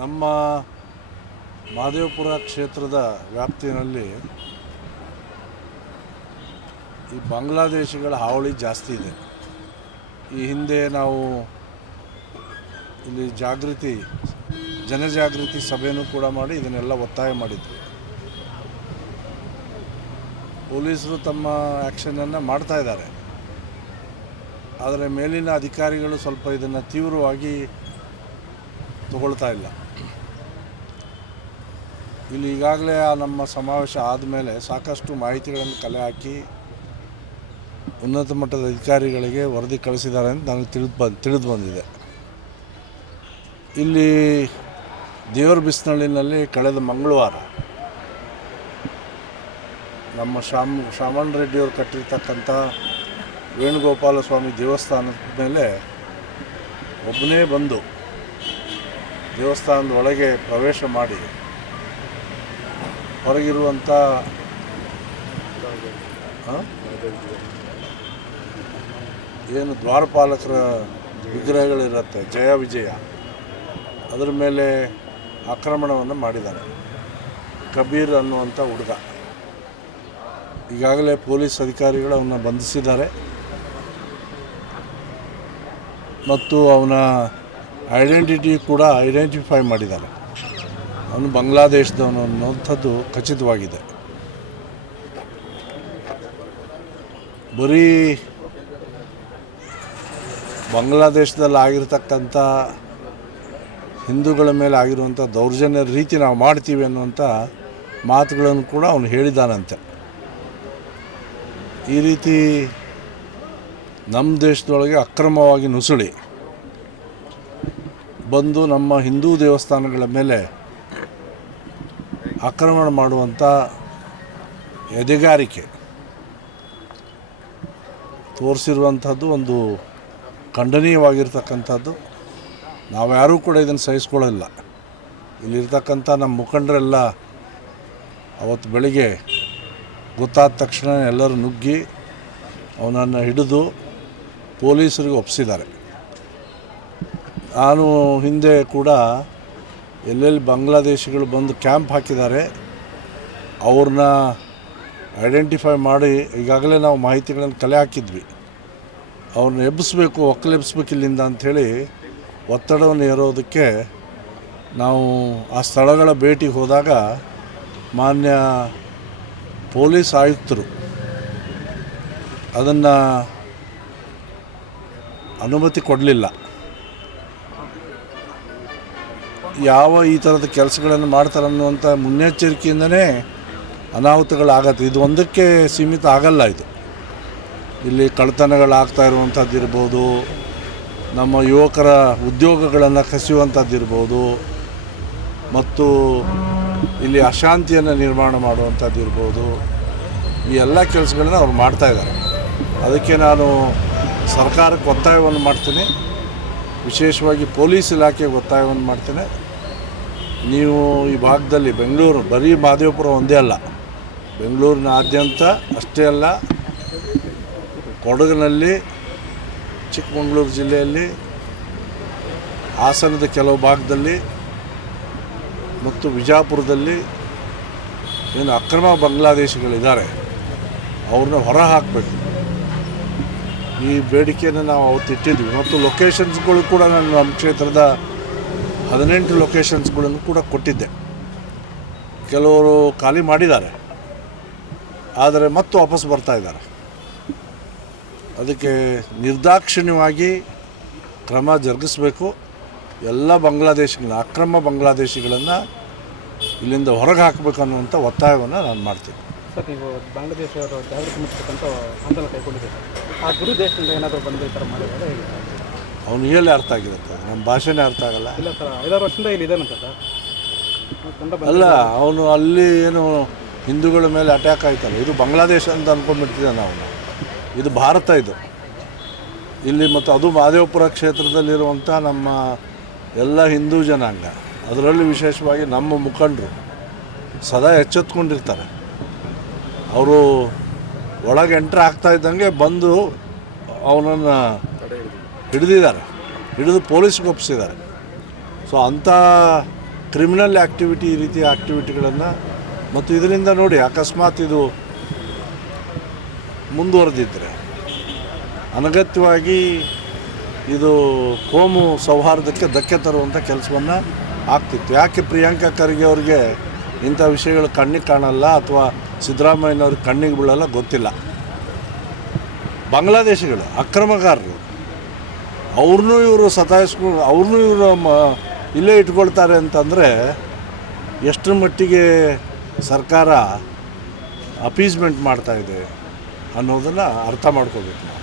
ನಮ್ಮ ಮಹದೇವಪುರ ಕ್ಷೇತ್ರದ ವ್ಯಾಪ್ತಿಯಲ್ಲಿ ಈ ಬಾಂಗ್ಲಾದೇಶಿಗಳ ಹಾವಳಿ ಜಾಸ್ತಿ ಇದೆ. ಈ ಹಿಂದೆ ನಾವು ಇಲ್ಲಿ ಜಾಗೃತಿ, ಜನಜಾಗೃತಿ ಸಭೆಯನ್ನು ಕೂಡ ಮಾಡಿ ಇದನ್ನೆಲ್ಲ ಒತ್ತಾಯ ಮಾಡಿದ್ವಿ. ಪೊಲೀಸರು ತಮ್ಮ ಆ್ಯಕ್ಷನನ್ನು ಮಾಡ್ತಾ ಇದ್ದಾರೆ. ಆದರೆ ಮೇಲಿನ ಅಧಿಕಾರಿಗಳು ಸ್ವಲ್ಪ ಇದನ್ನು ತೀವ್ರವಾಗಿ ತಗೊಳ್ತಾ ಇಲ್ಲ. ಇಲ್ಲಿ ಈಗಾಗಲೇ ಆ ನಮ್ಮ ಸಮಾವೇಶ ಆದಮೇಲೆ ಸಾಕಷ್ಟು ಮಾಹಿತಿಗಳನ್ನು ಕಲೆ ಹಾಕಿ ಉನ್ನತ ಮಟ್ಟದ ಅಧಿಕಾರಿಗಳಿಗೆ ವರದಿ ಕಳಿಸಿದ್ದಾರೆ ಅಂತ ನನಗೆ ತಿಳಿದು ಬಂದು, ತಿಳಿದು ಬಂದಿದೆ. ಇಲ್ಲಿ ದೇವರ ಬಿಸ್ನಳ್ಳಿನಲ್ಲಿ ಕಳೆದ ಮಂಗಳವಾರ ನಮ್ಮ ಶ್ಯಾಮ್ ಶ್ಯಾಮಣ್ ರೆಡ್ಡಿಯವರು ಕಟ್ಟಿರ್ತಕ್ಕಂಥ ವೇಣುಗೋಪಾಲ ಸ್ವಾಮಿ ದೇವಸ್ಥಾನದ ಮೇಲೆ ಒಬ್ಬನೇ ಬಂದು ದೇವಸ್ಥಾನದ ಒಳಗೆ ಪ್ರವೇಶ ಮಾಡಿ ಹೊರಗಿರುವಂಥ? ಏನು ದ್ವಾರಪಾಲಕರ ವಿಗ್ರಹಗಳಿರುತ್ತೆ, ಜಯ ವಿಜಯ. ಅದರ ಮೇಲೆ ಆಕ್ರಮಣವನ್ನು ಮಾಡಿದ್ದಾರೆ. ಕಬೀರ್ ಅನ್ನುವಂಥ ಹುಡುಗ. ಈಗಾಗಲೇ ಪೊಲೀಸ್ ಅಧಿಕಾರಿಗಳು ಅವನ್ನ ಬಂಧಿಸಿದ್ದಾರೆ. ಮತ್ತು ಅವನ ಐಡೆಂಟಿಟಿ ಕೂಡ ಐಡೆಂಟಿಫೈ ಮಾಡಿದ್ದಾರೆ. ಅವನು ಬಾಂಗ್ಲಾದೇಶದವನು ಅನ್ನುವಂಥದ್ದು ಖಚಿತವಾಗಿದೆ. ಬರೀ ಬಾಂಗ್ಲಾದೇಶದಲ್ಲಿ ಆಗಿರ್ತಕ್ಕಂಥ ಹಿಂದೂಗಳ ಮೇಲೆ ಆಗಿರುವಂಥ ದೌರ್ಜನ್ಯ ರೀತಿ ನಾವು ಮಾಡ್ತೀವಿ ಅನ್ನುವಂಥ ಮಾತುಗಳನ್ನು ಕೂಡ ಅವನು ಹೇಳಿದಾನಂತೆ. ಈ ರೀತಿ ನಮ್ಮ ದೇಶದೊಳಗೆ ಅಕ್ರಮವಾಗಿ ನುಸುಳಿ ಬಂದು ನಮ್ಮ ಹಿಂದೂ ದೇವಸ್ಥಾನಗಳ ಮೇಲೆ ಆಕ್ರಮಣ ಮಾಡುವಂಥ ಎದೆಗಾರಿಕೆ ತೋರಿಸಿರುವಂಥದ್ದು ಒಂದು ಖಂಡನೀಯವಾಗಿರ್ತಕ್ಕಂಥದ್ದು. ನಾವ್ಯಾರೂ ಕೂಡ ಇದನ್ನು ಸಹಿಸ್ಕೊಳ್ಳೋಲ್ಲ. ಇಲ್ಲಿರ್ತಕ್ಕಂಥ ನಮ್ಮ ಮುಖಂಡರೆಲ್ಲ ಅವತ್ತು ಬೆಳಿಗ್ಗೆ ಗೊತ್ತಾದ ತಕ್ಷಣ ಎಲ್ಲರೂ ನುಗ್ಗಿ ಅವನನ್ನು ಹಿಡಿದು ಪೊಲೀಸರಿಗೆ ಒಪ್ಪಿಸಿದ್ದಾರೆ ನಾನು ಹಿಂದೆ ಕೂಡ ಎಲ್ಲೆಲ್ಲಿ ಬಾಂಗ್ಲಾದೇಶಿಗಳು ಬಂದು ಕ್ಯಾಂಪ್ ಹಾಕಿದ್ದಾರೆ, ಅವ್ರನ್ನ ಐಡೆಂಟಿಫೈ ಮಾಡಿ ಈಗಾಗಲೇ ನಾವು ಮಾಹಿತಿಗಳನ್ನು ಕಲೆ ಹಾಕಿದ್ವಿ. ಅವ್ರನ್ನ ಎಬ್ಬಿಸ್ಬೇಕು ಒಕ್ಕಲೆಬ್ಬಿಸ್ಬೇಕು ಇಲ್ಲಿಂದ ಅಂಥೇಳಿ ಒತ್ತಡವನ್ನು ಏರೋದಕ್ಕೆ ನಾವು ಆ ಸ್ಥಳಗಳ ಭೇಟಿಗೆ ಹೋದಾಗ ಮಾನ್ಯ ಪೊಲೀಸ್ ಆಯುಕ್ತರು ಅದನ್ನು ಅನುಮತಿ ಕೊಡಲಿಲ್ಲ. ಯಾವ ಈ ಥರದ ಕೆಲಸಗಳನ್ನು ಮಾಡ್ತಾರೆ ಅನ್ನುವಂಥ ಮುನ್ನೆಚ್ಚರಿಕೆಯಿಂದನೇ ಅನಾಹುತಗಳಾಗತ್ತೆ. ಇದು ಒಂದಕ್ಕೆ ಸೀಮಿತ ಆಗಲ್ಲ ಇದು. ಇಲ್ಲಿ ಕಳ್ತನಗಳಾಗ್ತಾ ಇರುವಂಥದ್ದು ಇರ್ಬೋದು, ನಮ್ಮ ಯುವಕರ ಉದ್ಯೋಗಗಳನ್ನು ಕಸಿಯುವಂಥದ್ದು ಇರ್ಬೋದು, ಮತ್ತು ಇಲ್ಲಿ ಅಶಾಂತಿಯನ್ನು ನಿರ್ಮಾಣ ಮಾಡುವಂಥದ್ದು ಇರ್ಬೋದು. ಈ ಎಲ್ಲ ಕೆಲಸಗಳನ್ನ ಅವ್ರು ಮಾಡ್ತಾ ಇದ್ದಾರೆ. ಅದಕ್ಕೆ ನಾನು ಸರ್ಕಾರಕ್ಕೆ ಒತ್ತಾಯವನ್ನು ಮಾಡ್ತೀನಿ. ವಿಶೇಷವಾಗಿ ಪೊಲೀಸ್ ಇಲಾಖೆಗೆ ಒತ್ತಾಯವನ್ನು ಮಾಡ್ತೇನೆ. ನೀವು ಈ ಭಾಗದಲ್ಲಿ ಬೆಂಗಳೂರು, ಬರೀ ಮಹದೇವಪುರ ಒಂದೇ ಅಲ್ಲ. ಬೆಂಗಳೂರಿನಾದ್ಯಂತ ಅಷ್ಟೇ ಅಲ್ಲ, ಕೊಡಗಿನಲ್ಲಿ, ಚಿಕ್ಕಮಗಳೂರು ಜಿಲ್ಲೆಯಲ್ಲಿ, ಹಾಸನದ ಕೆಲವು ಭಾಗದಲ್ಲಿ ಮತ್ತು ವಿಜಾಪುರದಲ್ಲಿ ಏನು ಅಕ್ರಮ ಬಾಂಗ್ಲಾದೇಶಿಗಳಿದ್ದಾರೆ, ಅವ್ರನ್ನ ಹೊರ ಹಾಕಬೇಕು. ಈ ಬೇಡಿಕೆಯನ್ನು ನಾವು ಅವತ್ತು ಇಟ್ಟಿದ್ವಿ ಮತ್ತು ಲೊಕೇಶನ್ಸ್ಗಳು ಕೂಡ ನಾನು ನಮ್ಮ ಕ್ಷೇತ್ರದ ಹದಿನೆಂಟು ಲೊಕೇಶನ್ಸ್ಗಳನ್ನು ಕೂಡ ಕೊಟ್ಟಿದ್ದೆ. ಕೆಲವರು ಖಾಲಿ ಮಾಡಿದ್ದಾರೆ. ಆದರೆ ಮತ್ತೆ ವಾಪಸ್ ಬರ್ತಾ ಇದ್ದಾರೆ. ಅದಕ್ಕೆ ನಿರ್ದಾಕ್ಷಿಣ್ಯವಾಗಿ ಕ್ರಮ ಜರುಗಿಸಬೇಕು. ಎಲ್ಲ ಬಾಂಗ್ಲಾದೇಶಿಗಳ ಅಕ್ರಮ ಬಾಂಗ್ಲಾದೇಶಿಗಳನ್ನು ಇಲ್ಲಿಂದ ಹೊರಗೆ ಹಾಕಬೇಕು ಅನ್ನುವಂಥ ಒತ್ತಾಯವನ್ನು ನಾನು ಮಾಡ್ತೀನಿ. ಸರ್, ನೀವು ಜಾಗೃತಿ ಆಂದೋಲನ ಕೈಗೊಂಡಿದ್ದೀರಿ. ಆ ಗುರು ದೇಶದಿಂದ ಏನಾದರೂ ಬಂದು ಈ ಥರ ಮಾಡಿದಾಗ ಅವನು ಹೇಳಿ ಅರ್ಥ ಆಗಿರುತ್ತೆ. ನಮ್ಮ ಭಾಷೆನೇ ಅರ್ಥ ಆಗಲ್ಲ. ಇಲ್ಲ ಸರ್ ಐದಾರು ವರ್ಷದಿಂದ ಇಲ್ಲಿ ಇದಾನಂತ ಸರ್. ಕಂಡ ಅಲ್ಲ ಅವನು ಅಲ್ಲಿ ಏನು ಹಿಂದೂಗಳ ಮೇಲೆ ಅಟ್ಯಾಕ್ ಆಯ್ತಲ್ಲ ಇದು ಬಾಂಗ್ಲಾದೇಶ ಅಂತ ಅನ್ಕೊಂಡ್ಬಿಡ್ತಿದ್ದಾನೆ ಅವನು ಇದು ಭಾರತ ಇದು. ಇಲ್ಲಿ ಮತ್ತು ಅದು ಮಾದೇವಪುರ ಕ್ಷೇತ್ರದಲ್ಲಿರುವಂಥ ನಮ್ಮ ಎಲ್ಲ ಹಿಂದೂ ಜನಾಂಗ. ಅದರಲ್ಲಿ ವಿಶೇಷವಾಗಿ ನಮ್ಮ ಮುಖಂಡರು ಸದಾ ಎಚ್ಚೆತ್ಕೊಂಡಿರ್ತಾರೆ. ಅವರು ಒಳಗೆ ಎಂಟ್ರ್ ಆಗ್ತಾ ಇದ್ದಂಗೆ ಬಂದು ಅವನನ್ನು ಹಿಡಿದಿದ್ದಾರೆ. ಹಿಡಿದು ಪೊಲೀಸ್ಗೆ ಒಪ್ಪಿಸಿದ್ದಾರೆ. ಸೊ ಅಂಥ ಕ್ರಿಮಿನಲ್ ಆ್ಯಕ್ಟಿವಿಟಿ ಈ ರೀತಿಯ ಆ್ಯಕ್ಟಿವಿಟಿಗಳನ್ನು ಮತ್ತು ಇದರಿಂದ ನೋಡಿ ಅಕಸ್ಮಾತ್ ಇದು ಮುಂದುವರೆದಿದ್ದರೆ ಅನಗತ್ಯವಾಗಿ ಇದು ಕೋಮು ಸೌಹಾರ್ದಕ್ಕೆ ಧಕ್ಕೆ ತರುವಂಥ ಕೆಲಸವನ್ನು ಆಗ್ತಿತ್ತು. ಯಾಕೆ ಪ್ರಿಯಾಂಕಾ ಖರ್ಗೆ ಅವ್ರಿಗೆ ಇಂಥ ವಿಷಯಗಳು ಕಣ್ಣಿಗೆ ಕಾಣಲ್ಲ ಅಥವಾ ಸಿದ್ದರಾಮಯ್ಯನವ್ರಿಗೆ ಕಣ್ಣಿಗೆ ಬೀಳಲ್ಲ ಗೊತ್ತಿಲ್ಲ. ಬಾಂಗ್ಲಾದೇಶಗಳು, ಅಕ್ರಮಗಾರರು. ಅವ್ರನ್ನೂ ಇವರು ಸತಾಯಿಸ್ಕೊ, ಅವ್ರನ್ನೂ ಇವರು ಮ, ಇಲ್ಲೇ ಇಟ್ಕೊಳ್ತಾರೆ ಅಂತಂದರೆ ಎಷ್ಟರ ಮಟ್ಟಿಗೆ ಸರ್ಕಾರ ಅಪೀಸ್ಮೆಂಟ್ ಮಾಡ್ತಾ ಇದೆ ಅನ್ನೋದನ್ನು ಅರ್ಥ ಮಾಡ್ಕೋಬೇಕು ನಾವು.